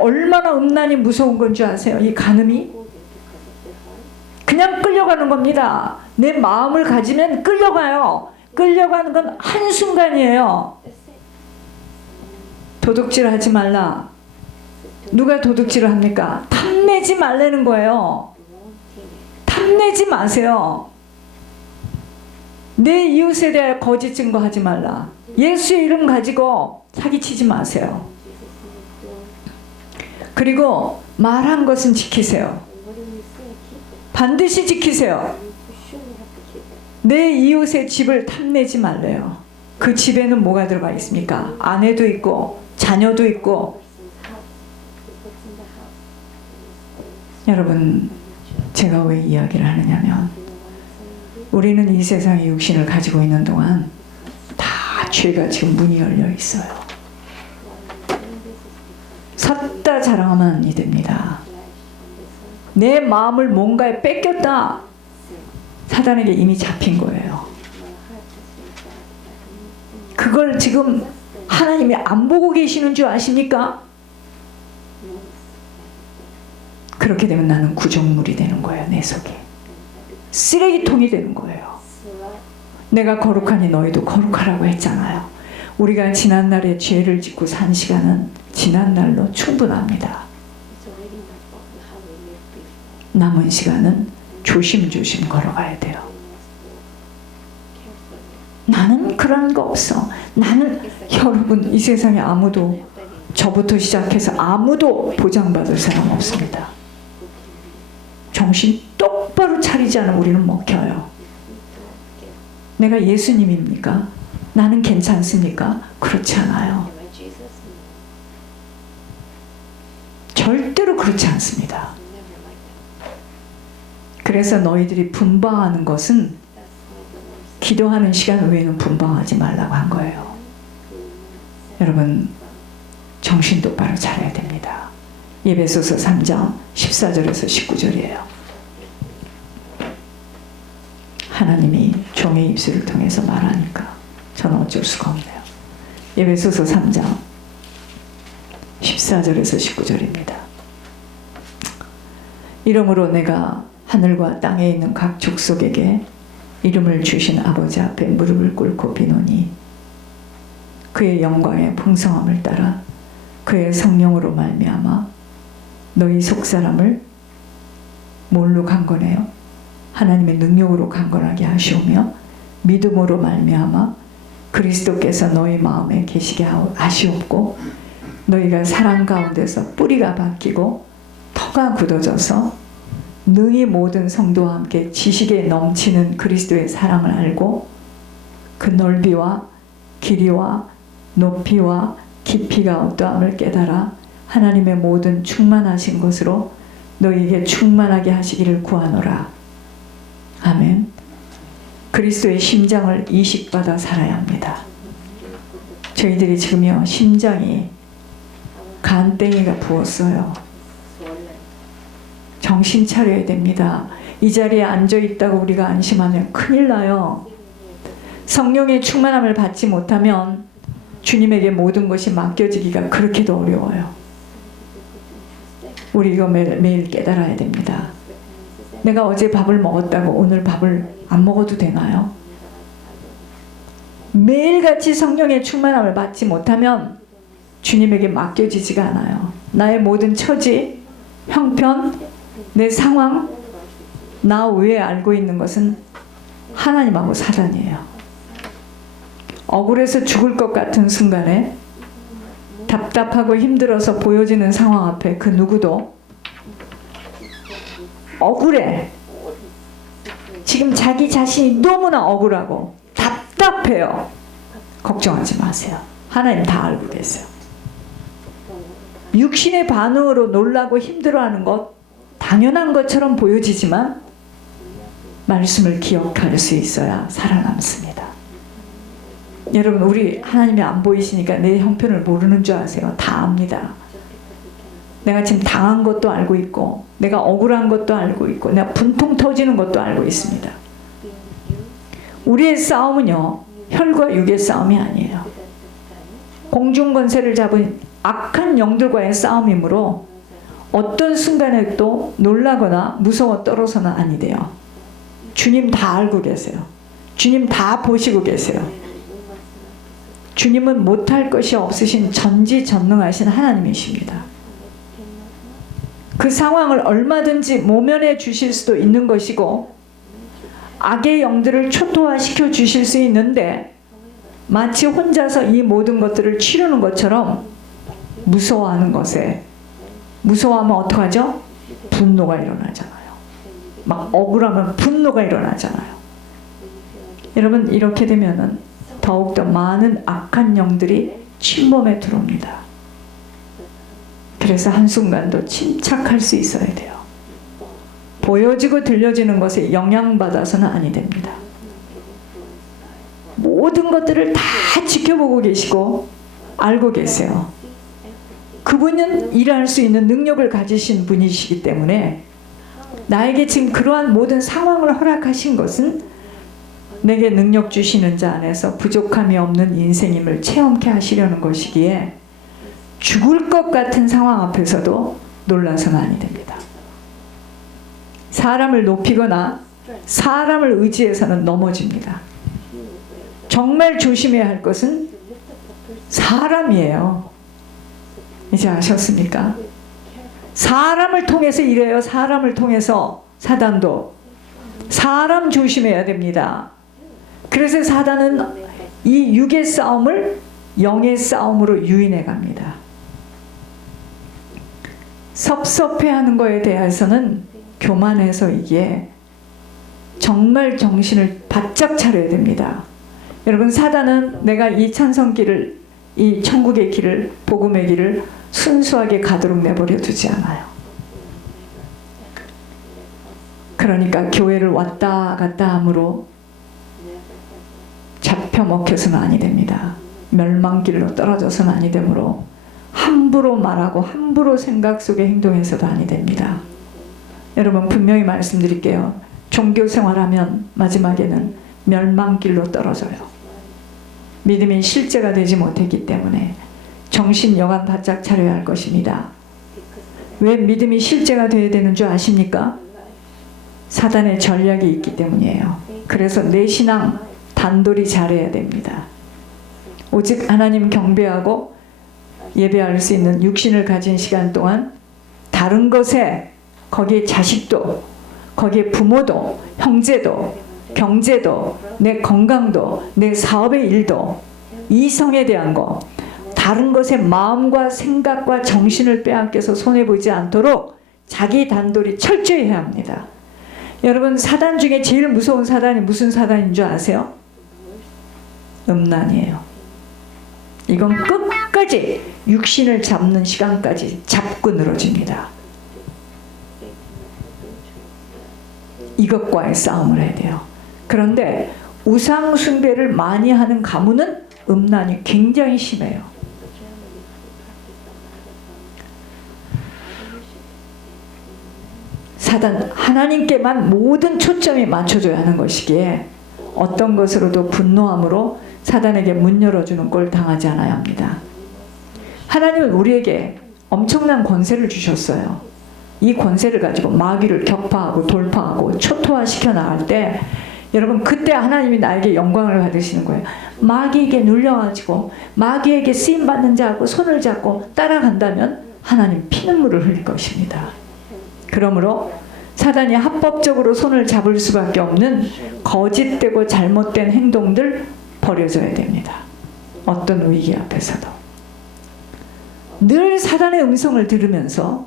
얼마나 음란이 무서운 건 줄 아세요? 이 간음이 그냥 끌려가는 겁니다. 내 마음을 가지면 끌려가요. 끌려가는 건 한순간이에요. 도둑질 하지 말라. 누가 도둑질을 합니까? 탐내지 말라는 거예요. 탐내지 마세요. 내 이웃에 대해 거짓 증거하지 말라. 예수의 이름 가지고 사기치지 마세요. 그리고 말한 것은 지키세요. 반드시 지키세요. 내 이웃의 집을 탐내지 말래요. 그 집에는 뭐가 들어가 있습니까? 아내도 있고 자녀도 있고. 여러분, 제가 왜 이야기를 하느냐면 우리는 이 세상의 육신을 가지고 있는 동안 다 죄가 지금 문이 열려 있어요. 섰다 자랑하면 안 됩니다. 내 마음을 뭔가에 뺏겼다. 사단에게 이미 잡힌 거예요. 그걸 지금 하나님이 안 보고 계시는 줄 아십니까? 그렇게 되면 나는 구정물이 되는 거예요. 내 속에 쓰레기통이 되는 거예요. 내가 거룩하니 너희도 거룩하라고 했잖아요. 우리가 지난날에 죄를 짓고 산 시간은 지난날로 충분합니다. 남은 시간은 조심조심 걸어가야 돼요. 나는 그런 거 없어. 나는, 여러분, 이 세상에 아무도, 저부터 시작해서 아무도 보장받을 사람 없습니다. 정신 똑바로 차리지 않으면 우리는 먹혀요. 내가 예수님입니까? 나는 괜찮습니까? 그렇지 않아요. 절대로 그렇지 않습니다. 그래서 너희들이 분방하는 것은 기도하는 시간 외에는 분방하지 말라고 한 거예요. 여러분, 정신 똑바로 차려야 됩니다. 에베소서 3장 14절에서 19절이에요. 하나님이 종의 입술을 통해서 말하니까 저는 어쩔 수가 없네요. 에베소서 3장 14절에서 19절입니다. 이러므로 내가 하늘과 땅에 있는 각 족속에게 이름을 주신 아버지 앞에 무릎을 꿇고 비노니 그의 영광의 풍성함을 따라 그의 성령으로 말미암아 너희 속사람을 뭘로 강건해요? 하나님의 능력으로 강건하게 하시오며 믿음으로 말미암아 그리스도께서 너희 마음에 계시게 하시옵고 너희가 사랑 가운데서 뿌리가 박히고 터가 굳어져서 능히 모든 성도와 함께 지식에 넘치는 그리스도의 사랑을 알고 그 넓이와 길이와 높이와 깊이가 어떠함을 깨달아 하나님의 모든 충만하신 것으로 너희에게 충만하게 하시기를 구하노라. 아멘. 그리스도의 심장을 이식받아 살아야 합니다. 저희들이 지금요, 심장이 간땡이가 부었어요. 정신 차려야 됩니다. 이 자리에 앉아있다고 우리가 안심하면 큰일 나요. 성령의 충만함을 받지 못하면 주님에게 모든 것이 맡겨지기가 그렇게도 어려워요. 우리 이거 매일 깨달아야 됩니다. 내가 어제 밥을 먹었다고 오늘 밥을 안 먹어도 되나요? 매일같이 성령의 충만함을 받지 못하면 주님에게 맡겨지지가 않아요. 나의 모든 처지, 형편, 내 상황, 나 외에 알고 있는 것은 하나님하고 사단이에요. 억울해서 죽을 것 같은 순간에 답답하고 힘들어서 보여지는 상황 앞에 그 누구도 억울해. 지금 자기 자신이 너무나 억울하고 답답해요. 걱정하지 마세요. 하나님 다 알고 계세요. 육신의 반응으로 놀라고 힘들어하는 것 당연한 것처럼 보여지지만 말씀을 기억할 수 있어야 살아남습니다. 여러분, 우리 하나님이 안 보이시니까 내 형편을 모르는 줄 아세요? 다 압니다. 내가 지금 당한 것도 알고 있고 내가 억울한 것도 알고 있고 내가 분통 터지는 것도 알고 있습니다. 우리의 싸움은요, 혈과 육의 싸움이 아니에요. 공중권세를 잡은 악한 영들과의 싸움이므로 어떤 순간에도 놀라거나 무서워 떨어서는 아니 돼요. 주님 다 알고 계세요. 주님 다 보시고 계세요. 주님은 못할 것이 없으신 전지전능하신 하나님이십니다. 그 상황을 얼마든지 모면해 주실 수도 있는 것이고 악의 영들을 초토화시켜 주실 수 있는데 마치 혼자서 이 모든 것들을 치르는 것처럼 무서워하는 것에 무서워하면 어떡하죠? 분노가 일어나잖아요. 막 억울하면 분노가 일어나잖아요. 여러분 이렇게 되면은 더욱더 많은 악한 영들이 침범에 들어옵니다. 그래서 한순간도 침착할 수 있어야 돼요. 보여지고 들려지는 것에 영향받아서는 아니 됩니다. 모든 것들을 다 지켜보고 계시고 알고 계세요. 그분은 일할 수 있는 능력을 가지신 분이시기 때문에 나에게 지금 그러한 모든 상황을 허락하신 것은 내게 능력 주시는 자 안에서 부족함이 없는 인생임을 체험케 하시려는 것이기에 죽을 것 같은 상황 앞에서도 놀라서는 아니 됩니다. 사람을 높이거나 사람을 의지해서는 넘어집니다. 정말 조심해야 할 것은 사람이에요. 이제 아셨습니까? 사람을 통해서 이래요. 사람을 통해서 사단도 사람 조심해야 됩니다. 그래서 사단은 이 육의 싸움을 영의 싸움으로 유인해 갑니다. 섭섭해하는 거에 대해서는 교만해서 이게 정말 정신을 바짝 차려야 됩니다. 여러분 사단은 내가 이 찬송길을 이 천국의 길을 복음의 길을 순수하게 가도록 내버려 두지 않아요. 그러니까 교회를 왔다 갔다 함으로 잡혀 먹혀서는 아니 됩니다. 멸망길로 떨어져서는 아니 되므로 함부로 말하고 함부로 생각 속에 행동해서도 아니 됩니다. 여러분 분명히 말씀드릴게요. 종교 생활하면 마지막에는 멸망길로 떨어져요. 믿음이 실제가 되지 못했기 때문에 정신 여간 바짝 차려야 할 것입니다. 왜 믿음이 실제가 되어야 되는 줄 아십니까? 사단의 전략이 있기 때문이에요. 그래서 내 신앙 단돌이 잘해야 됩니다. 오직 하나님 경배하고 예배할 수 있는 육신을 가진 시간 동안 다른 것에 거기에 자식도 거기에 부모도 형제도 경제도 내 건강도 내 사업의 일도 이성에 대한 거 다른 것에 마음과 생각과 정신을 빼앗겨서 손해보지 않도록 자기 단돌이 철저히 해야 합니다. 여러분 사단 중에 제일 무서운 사단이 무슨 사단인 줄 아세요? 음란이에요. 이건 끝까지 육신을 잡는 시간까지 잡고 늘어집니다. 이것과의 싸움을 해야 돼요. 그런데 우상 숭배를 많이 하는 가문은 음란이 굉장히 심해요. 사단 하나님께만 모든 초점이 맞춰져야 하는 것이기에 어떤 것으로도 분노함으로 사단에게 문 열어주는 꼴 당하지 않아야 합니다. 하나님은 우리에게 엄청난 권세를 주셨어요. 이 권세를 가지고 마귀를 격파하고 돌파하고 초토화시켜 나갈 때 여러분 그때 하나님이 나에게 영광을 받으시는 거예요. 마귀에게 눌려가지고 마귀에게 쓰임받는 자하고 손을 잡고 따라간다면 하나님 피눈물을 흘릴 것입니다. 그러므로 사단이 합법적으로 손을 잡을 수밖에 없는 거짓되고 잘못된 행동들 버려져야 됩니다. 어떤 위기 앞에서도 늘 사단의 음성을 들으면서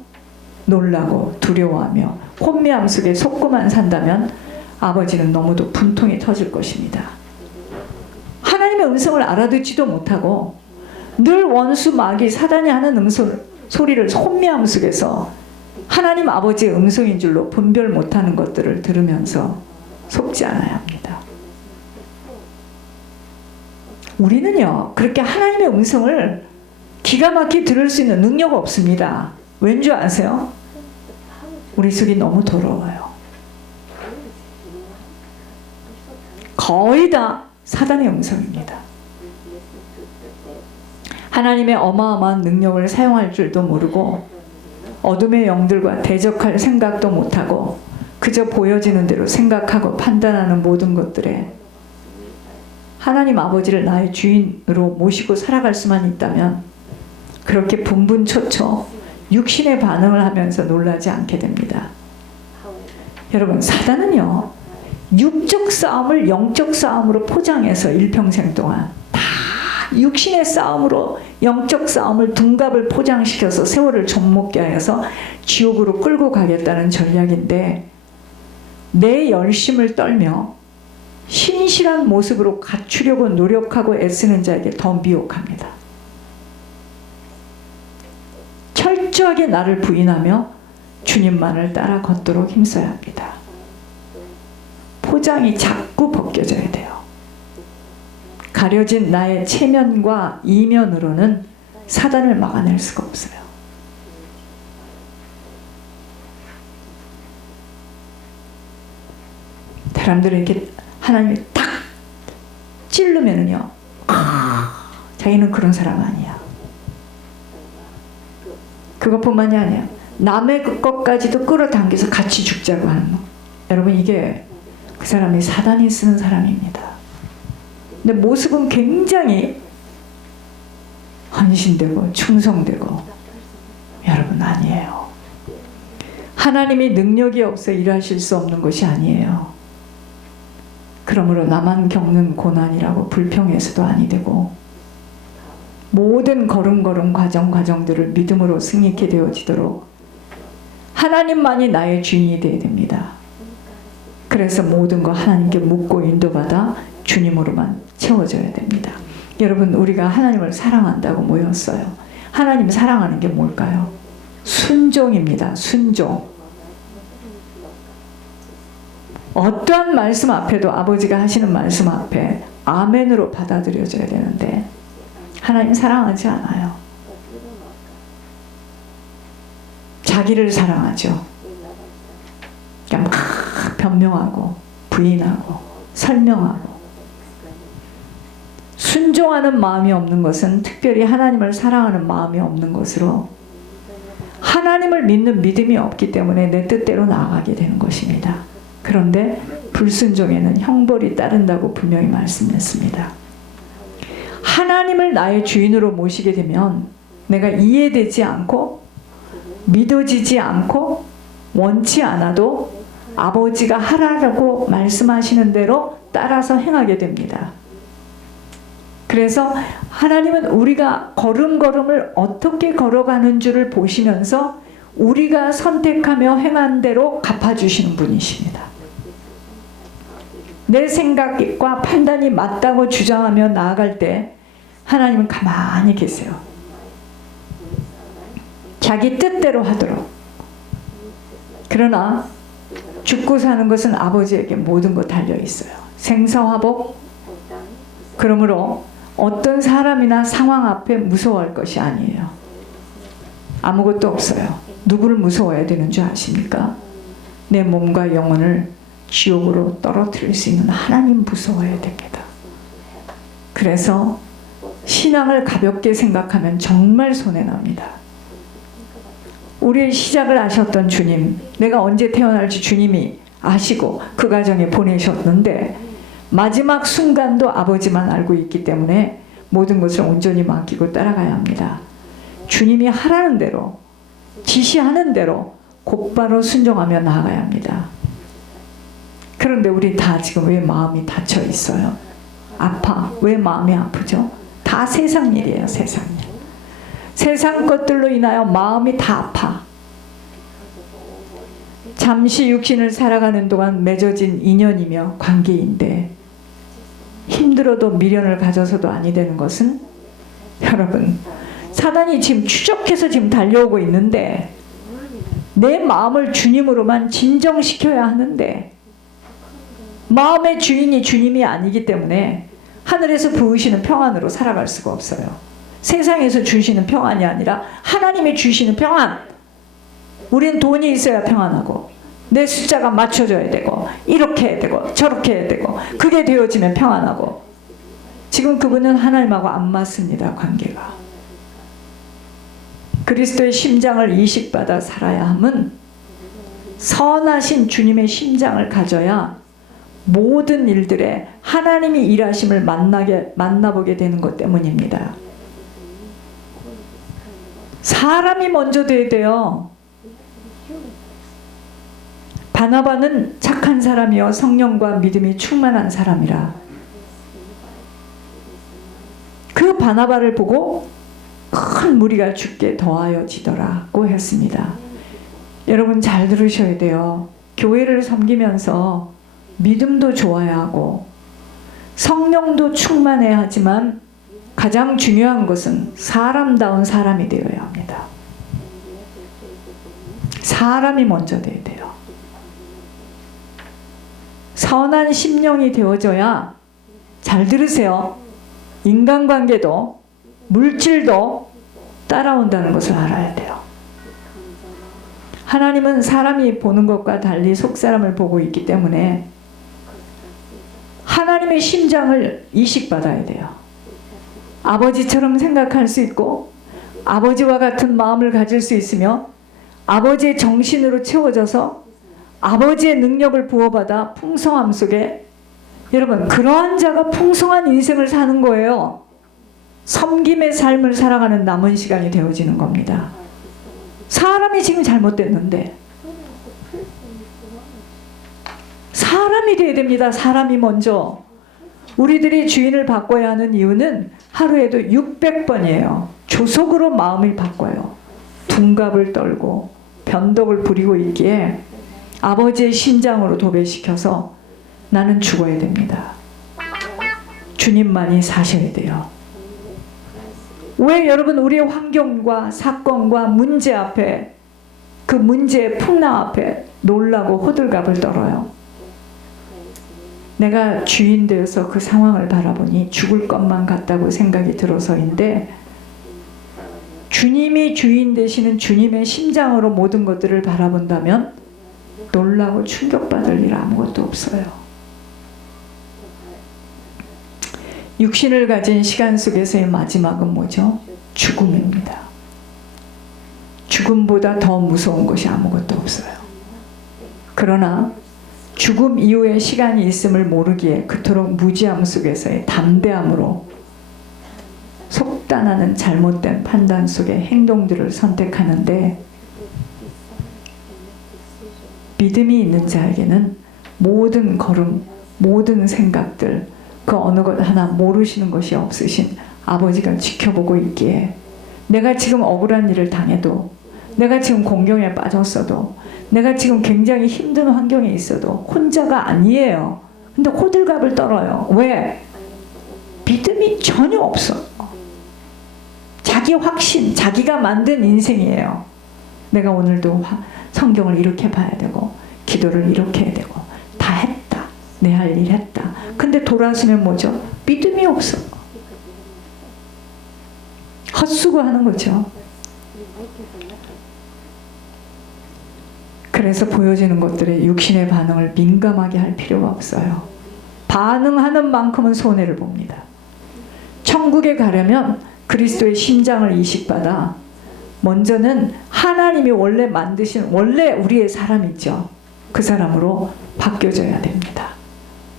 놀라고 두려워하며 혼미함 속에 속고만 산다면 아버지는 너무도 분통이 터질 것입니다. 하나님의 음성을 알아듣지도 못하고 늘 원수 마귀 사단이 하는 소리를 혼미함 속에서 하나님 아버지의 음성인 줄로 분별 못하는 것들을 들으면서 속지 않아야 합니다. 우리는요 그렇게 하나님의 음성을 기가 막히게 들을 수 있는 능력 없습니다. 왠지 아세요? 우리 속이 너무 더러워요. 거의 다 사단의 음성입니다. 하나님의 어마어마한 능력을 사용할 줄도 모르고 어둠의 영들과 대적할 생각도 못하고 그저 보여지는 대로 생각하고 판단하는 모든 것들에 하나님 아버지를 나의 주인으로 모시고 살아갈 수만 있다면 그렇게 분분초초 육신의 반응을 하면서 놀라지 않게 됩니다. 여러분, 사단은요, 육적 싸움을 영적 싸움으로 포장해서 일평생 동안 다 육신의 싸움으로 영적 싸움을 둔갑을 포장시켜서 세월을 좀먹게 해서 지옥으로 끌고 가겠다는 전략인데, 내 열심을 떨며 신실한 모습으로 갖추려고 노력하고 애쓰는 자에게 더 미혹합니다. 철저하게 나를 부인하며 주님만을 따라 걷도록 힘써야 합니다. 포장이 자꾸 벗겨져야 돼요. 가려진 나의 체면과 이면으로는 사단을 막아낼 수가 없어요. 사람들은 이렇게 하나님이 딱 찌르면은요, 자기는 그런 사람 아니야. 그것뿐만이 아니야. 남의 것까지도 끌어당겨서 같이 죽자고 하는 거. 여러분, 이게 그 사람이 사단이 쓰는 사람입니다. 근데 모습은 굉장히 헌신되고 충성되고, 여러분, 아니에요. 하나님이 능력이 없어 일하실 수 없는 것이 아니에요. 그러므로 나만 겪는 고난이라고 불평해서도 아니 되고, 모든 걸음걸음 과정들을 믿음으로 승리케 되어지도록 하나님만이 나의 주인이 되어야 됩니다. 그래서 모든 거 하나님께 묻고 인도받아 주님으로만 채워져야 됩니다. 여러분, 우리가 하나님을 사랑한다고 모였어요. 하나님 사랑하는 게 뭘까요? 순종입니다. 순종. 어떠한 말씀 앞에도 아버지가 하시는 말씀 앞에 아멘으로 받아들여져야 되는데 하나님 사랑하지 않아요. 자기를 사랑하죠. 그러니까 막 변명하고 부인하고 설명하고. 순종하는 마음이 없는 것은 특별히 하나님을 사랑하는 마음이 없는 것으로 하나님을 믿는 믿음이 없기 때문에 내 뜻대로 나아가게 되는 것입니다. 그런데 불순종에는 형벌이 따른다고 분명히 말씀했습니다. 하나님을 나의 주인으로 모시게 되면 내가 이해되지 않고 믿어지지 않고 원치 않아도 아버지가 하라고 말씀하시는 대로 따라서 행하게 됩니다. 그래서 하나님은 우리가 걸음걸음을 어떻게 걸어가는 줄을 보시면서 우리가 선택하며 행한 대로 갚아주시는 분이십니다. 내 생각과 판단이 맞다고 주장하며 나아갈 때 하나님은 가만히 계세요. 자기 뜻대로 하도록. 그러나 죽고 사는 것은 아버지에게 모든 것 달려 있어요. 생사화복. 그러므로 어떤 사람이나 상황 앞에 무서워할 것이 아니에요. 아무것도 없어요. 누구를 무서워해야 되는 줄 아십니까? 내 몸과 영혼을 지옥으로 떨어뜨릴 수 있는 하나님 무서워해야 됩니다. 그래서 신앙을 가볍게 생각하면 정말 손해납니다. 우리의 시작을 아셨던 주님, 내가 언제 태어날지 주님이 아시고 그 가정에 보내셨는데 마지막 순간도 아버지만 알고 있기 때문에 모든 것을 온전히 맡기고 따라가야 합니다. 주님이 하라는 대로, 지시하는 대로 곧바로 순종하며 나아가야 합니다. 그런데 우리 다 지금 왜 마음이 닫혀 있어요? 아파. 왜 마음이 아프죠? 다 세상 일이에요. 세상 일. 세상 것들로 인하여 마음이 다 아파. 잠시 육신을 살아가는 동안 맺어진 인연이며 관계인데 힘들어도 미련을 가져서도 아니 되는 것은, 여러분, 사단이 지금 추적해서 지금 달려오고 있는데 내 마음을 주님으로만 진정시켜야 하는데 마음의 주인이 주님이 아니기 때문에 하늘에서 부으시는 평안으로 살아갈 수가 없어요. 세상에서 주시는 평안이 아니라 하나님이 주시는 평안. 우린 돈이 있어야 평안하고 내 숫자가 맞춰져야 되고 이렇게 해야 되고 저렇게 해야 되고 그게 되어지면 평안하고. 지금 그분은 하나님하고 안 맞습니다. 관계가. 그리스도의 심장을 이식받아 살아야 함은 선하신 주님의 심장을 가져야 모든 일들에 하나님이 일하심을 만나보게 되는 것 때문입니다. 사람이 먼저 돼야 돼요. 바나바는 착한 사람이요 성령과 믿음이 충만한 사람이라. 그 바나바를 보고 큰 무리가 주께 더하여지더라고 했습니다. 여러분 잘 들으셔야 돼요. 교회를 섬기면서 믿음도 좋아야 하고 성령도 충만해야 하지만 가장 중요한 것은 사람다운 사람이 되어야 합니다. 사람이 먼저 돼야 돼요. 선한 심령이 되어져야, 잘 들으세요, 인간관계도 물질도 따라온다는 것을 알아야 돼요. 하나님은 사람이 보는 것과 달리 속사람을 보고 있기 때문에 하나님의 심장을 이식받아야 돼요. 아버지처럼 생각할 수 있고 아버지와 같은 마음을 가질 수 있으며 아버지의 정신으로 채워져서 아버지의 능력을 부어받아 풍성함 속에, 여러분 그러한 자가 풍성한 인생을 사는 거예요. 섬김의 삶을 살아가는 남은 시간이 되어지는 겁니다. 사람이 지금 잘못됐는데 사람이 돼야 됩니다. 사람이 먼저. 우리들이 주인을 바꿔야 하는 이유는 하루에도 600번이에요. 조속으로 마음을 바꿔요. 둔갑을 떨고 변덕을 부리고 있기에 아버지의 심장으로 도배시켜서 나는 죽어야 됩니다. 주님만이 사셔야 돼요. 왜 여러분 우리의 환경과 사건과 문제 앞에, 그 문제의 풍랑 앞에 놀라고 호들갑을 떨어요? 내가 주인 되어서 그 상황을 바라보니 죽을 것만 같다고 생각이 들어서인데, 주님이 주인 되시는 주님의 심장으로 모든 것들을 바라본다면 놀라고 충격받을 일 아무것도 없어요. 육신을 가진 시간 속에서의 마지막은 뭐죠? 죽음입니다. 죽음보다 더 무서운 것이 아무것도 없어요. 그러나 죽음 이후에 시간이 있음을 모르기에 그토록 무지함 속에서의 담대함으로 속단하는 잘못된 판단 속의 행동들을 선택하는데, 믿음이 있는 자에게는 모든 걸음, 모든 생각들, 그 어느 것 하나 모르시는 것이 없으신 아버지가 지켜보고 있기에 내가 지금 억울한 일을 당해도, 내가 지금 공경에 빠졌어도, 내가 지금 굉장히 힘든 환경에 있어도 혼자가 아니에요. 근데 호들갑을 떨어요. 왜? 믿음이 전혀 없어. 자기 확신, 자기가 만든 인생이에요. 내가 오늘도 성경을 이렇게 봐야 되고 기도를 이렇게 해야 되고 다 했다. 내 할 일 했다. 근데 돌아서면 뭐죠? 믿음이 없어. 헛수고하는 거죠. 그래서 보여지는 것들에 육신의 반응을 민감하게 할 필요가 없어요. 반응하는 만큼은 손해를 봅니다. 천국에 가려면 그리스도의 심장을 이식받아 먼저는 하나님이 원래 만드신, 원래 우리의 사람 있죠. 그 사람으로 바뀌어져야 됩니다.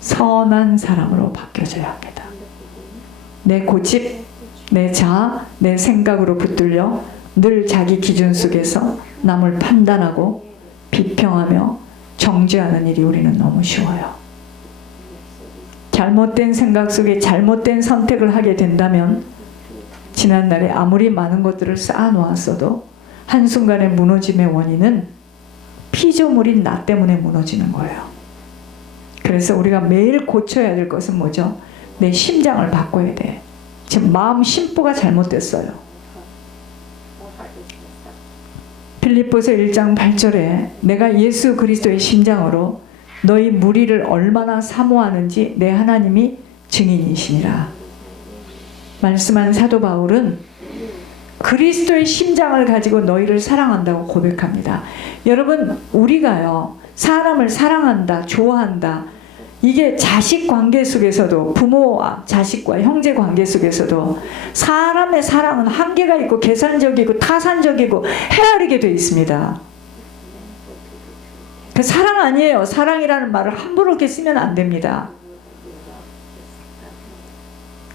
선한 사람으로 바뀌어져야 합니다. 내 고집, 내 자아, 내 생각으로 붙들려 늘 자기 기준 속에서 남을 판단하고 비평하며 정죄하는 일이 우리는 너무 쉬워요. 잘못된 생각 속에 잘못된 선택을 하게 된다면 지난날에 아무리 많은 것들을 쌓아놓았어도 한순간에 무너짐의 원인은 피조물인 나 때문에 무너지는 거예요. 그래서 우리가 매일 고쳐야 될 것은 뭐죠? 내 심장을 바꿔야 돼. 지금 마음 심보가 잘못됐어요. 빌립보서 1장 8절에 내가 예수 그리스도의 심장으로 너희 무리를 얼마나 사모하는지 내 하나님이 증인이시니라 말씀한 사도 바울은 그리스도의 심장을 가지고 너희를 사랑한다고 고백합니다. 여러분, 우리가요 사람을 사랑한다, 좋아한다, 이게 자식 관계 속에서도, 부모와 자식과 형제 관계 속에서도 사람의 사랑은 한계가 있고 계산적이고 타산적이고 헤아리게 돼 있습니다. 그 사랑 아니에요. 사랑이라는 말을 함부로 이렇게 쓰면 안 됩니다.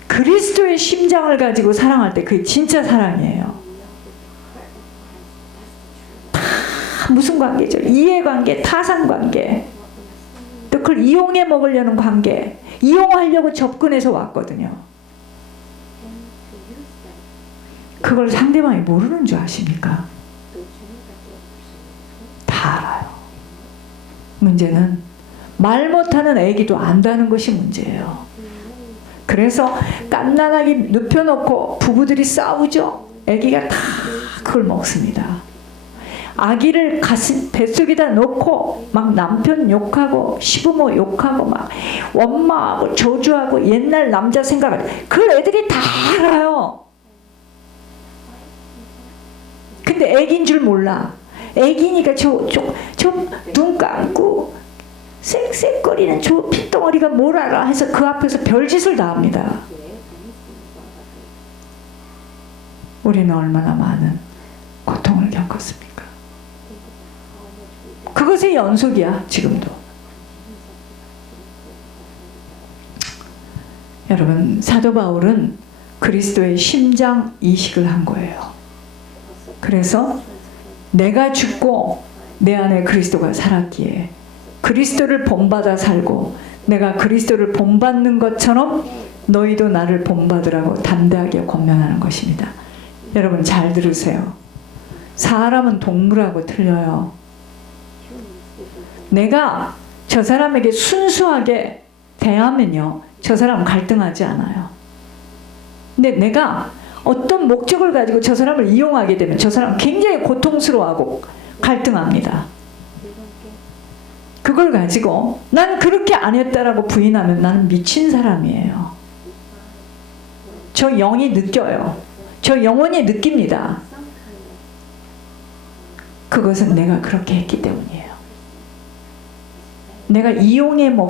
그리스도의 심장을 가지고 사랑할 때 그게 진짜 사랑이에요. 다 무슨 관계죠? 이해관계, 타산관계, 또 그걸 이용해 먹으려는 관계, 이용하려고 접근해서 왔거든요. 그걸 상대방이 모르는 줄 아십니까? 다 알아요. 문제는 말 못하는 애기도 안다는 것이 문제예요. 그래서 갓난아기 눕혀놓고 부부들이 싸우죠. 애기가 다 그걸 먹습니다. 아기를 가슴 뱃속에다 놓고 막 남편 욕하고 시부모 욕하고 막 원망하고 저주하고 옛날 남자 생각을, 그 애들이 다 알아요. 근데 애기인 줄 몰라. 애기니까 저 눈 감고 쌩쌩거리는 저 핏덩어리가 뭘 알아 해서 그 앞에서 별짓을 다 합니다. 우리는 얼마나 많은 고통을 겪었습니까? 그것의 연속이야, 지금도. 여러분, 사도 바울은 그리스도의 심장 이식을 한 거예요. 그래서 내가 죽고 내 안에 그리스도가 살았기에 그리스도를 본받아 살고 내가 그리스도를 본받는 것처럼 너희도 나를 본받으라고 담대하게 권면하는 것입니다. 여러분 잘 들으세요. 사람은 동물하고 틀려요. 내가 저 사람에게 순수하게 대하면요, 저 사람은 갈등하지 않아요. 근데 내가 어떤 목적을 가지고 저 사람을 이용하게 되면 저 사람은 굉장히 고통스러워하고 갈등합니다. 그걸 가지고 난 그렇게 안 했다라고 부인하면 나는 미친 사람이에요. 저 영이 느껴요. 저 영혼이 느낍니다. 그것은 내가 그렇게 했기 때문이에요. 내가 이용해 먹